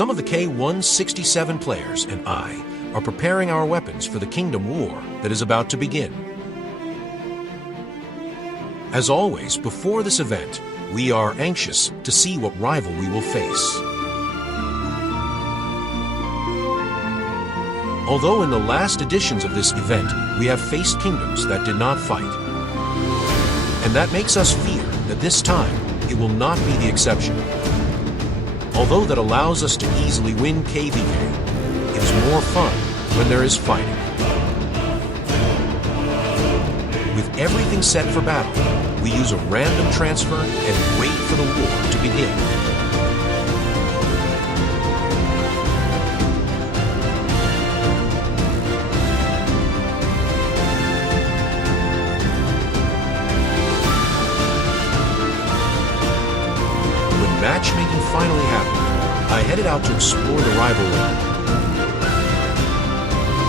Some of the K167 players and I are preparing our weapons for the Kingdom War that is about to begin. As always, before this event, we are anxious to see what rival we will face. Although in the last editions of this event, we have faced kingdoms that did not fight. And that makes us fear that this time, it will not be the exception. Although that allows us to easily win KVK, it is more fun when there is fighting. With everything set for battle, we use a random transfer and wait for the war to begin. When matchmaking finally happened, I headed out to explore the rival land.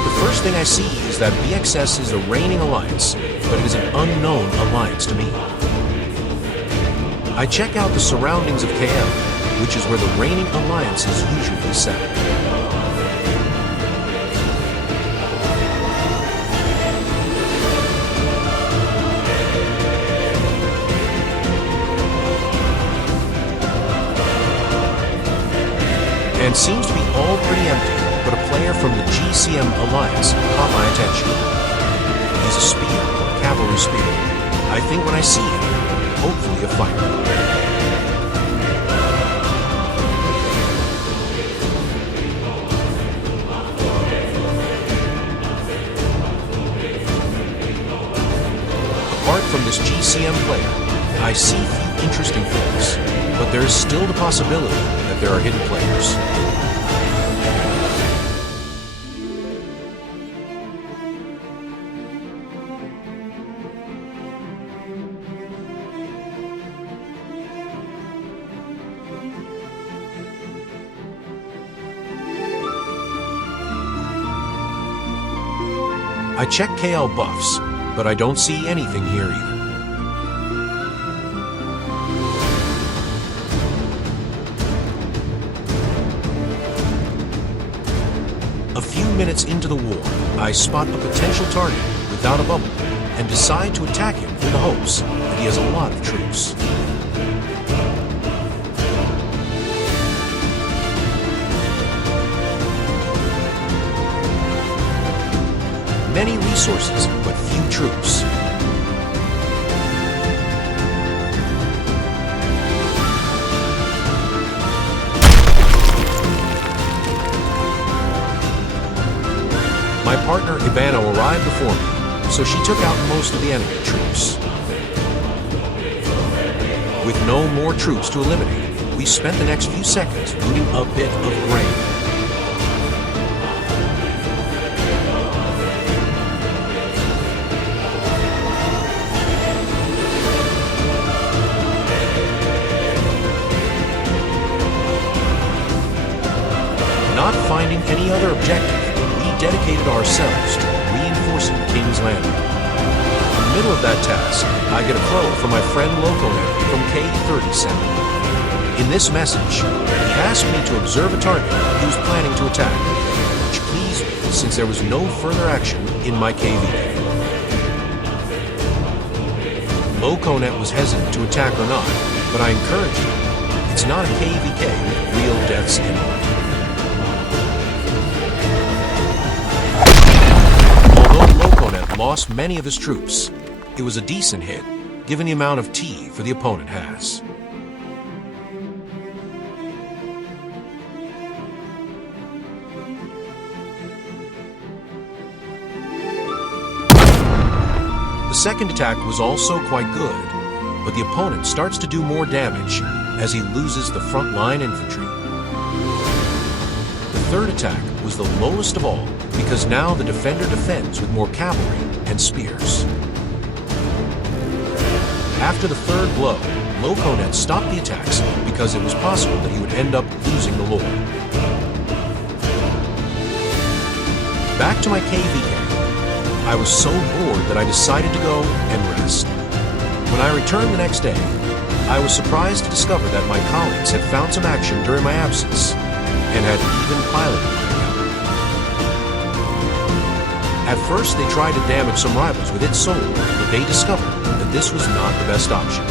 The first thing I see is that BXS is the reigning alliance, but it is an unknown alliance to me. I check out the surroundings of KL, which is where the reigning alliance is usually set. And seems to be all pretty empty, but a player from the GCM Alliance caught my attention. He's a spear, cavalry spear. I think when I see him, hopefully a fighter. Apart from this GCM player, I see few interesting things, but there is still the possibility that there are hidden players. I check KL buffs, but I don't see anything here either. A few minutes into the war, I spot a potential target without a bubble and decide to attack him in the hopes that he has a lot of troops. Many resources, but few troops. My partner Ibano arrived before me, so she took out most of the enemy troops. With no more troops to eliminate, we spent the next few seconds looting a bit of grain. Not finding any other objective, we dedicated ourselves to reinforcing King's Landing. In the middle of that task, I get a crow from my friend Loconet from K237. In this message, he asked me to observe a target he was planning to attack, which pleased me since there was no further action in my KVK. Loconet was hesitant to attack or not, but I encouraged him. It's not a KVK with real deaths in it. Lost many of his troops. It was a decent hit, given the amount of tea for the opponent has. The second attack was also quite good, but the opponent starts to do more damage as he loses the front line infantry. The third attack was the lowest of all, because now the defender defends with more cavalry and spears. After the third blow, Loconet stopped the attacks because it was possible that he would end up losing the lord. Back to my KVK, I was so bored that I decided to go and rest. When I returned the next day, I was surprised to discover that my colleagues had found some action during my absence. and had even piloted the encounter. At first, they tried to damage some rivals with its soul, but they discovered that this was not the best option.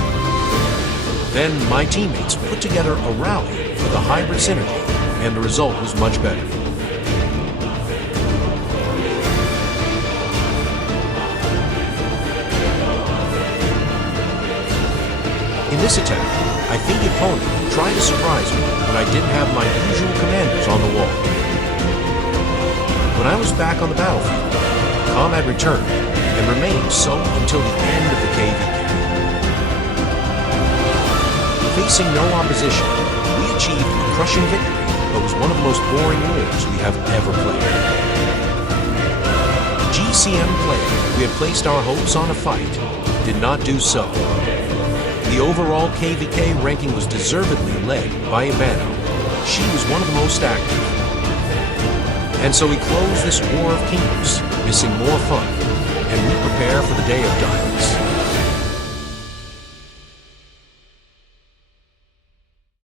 Then my teammates put together a rally for the hybrid synergy, and the result was much better. In this attack, I think the opponent tried to surprise me when I didn't have my usual commanders on the wall. When I was back on the battlefield, calm had returned and remained so until the end of the KVK. Facing no opposition, we achieved a crushing victory, but was one of the most boring wars we have ever played. GCM player we had placed our hopes on a fight did not do so. The overall KVK ranking was deservedly led by Ivano. She was one of the most active. And so we close this War of Kingdoms, missing more fun, and we prepare for the Day of Diamonds.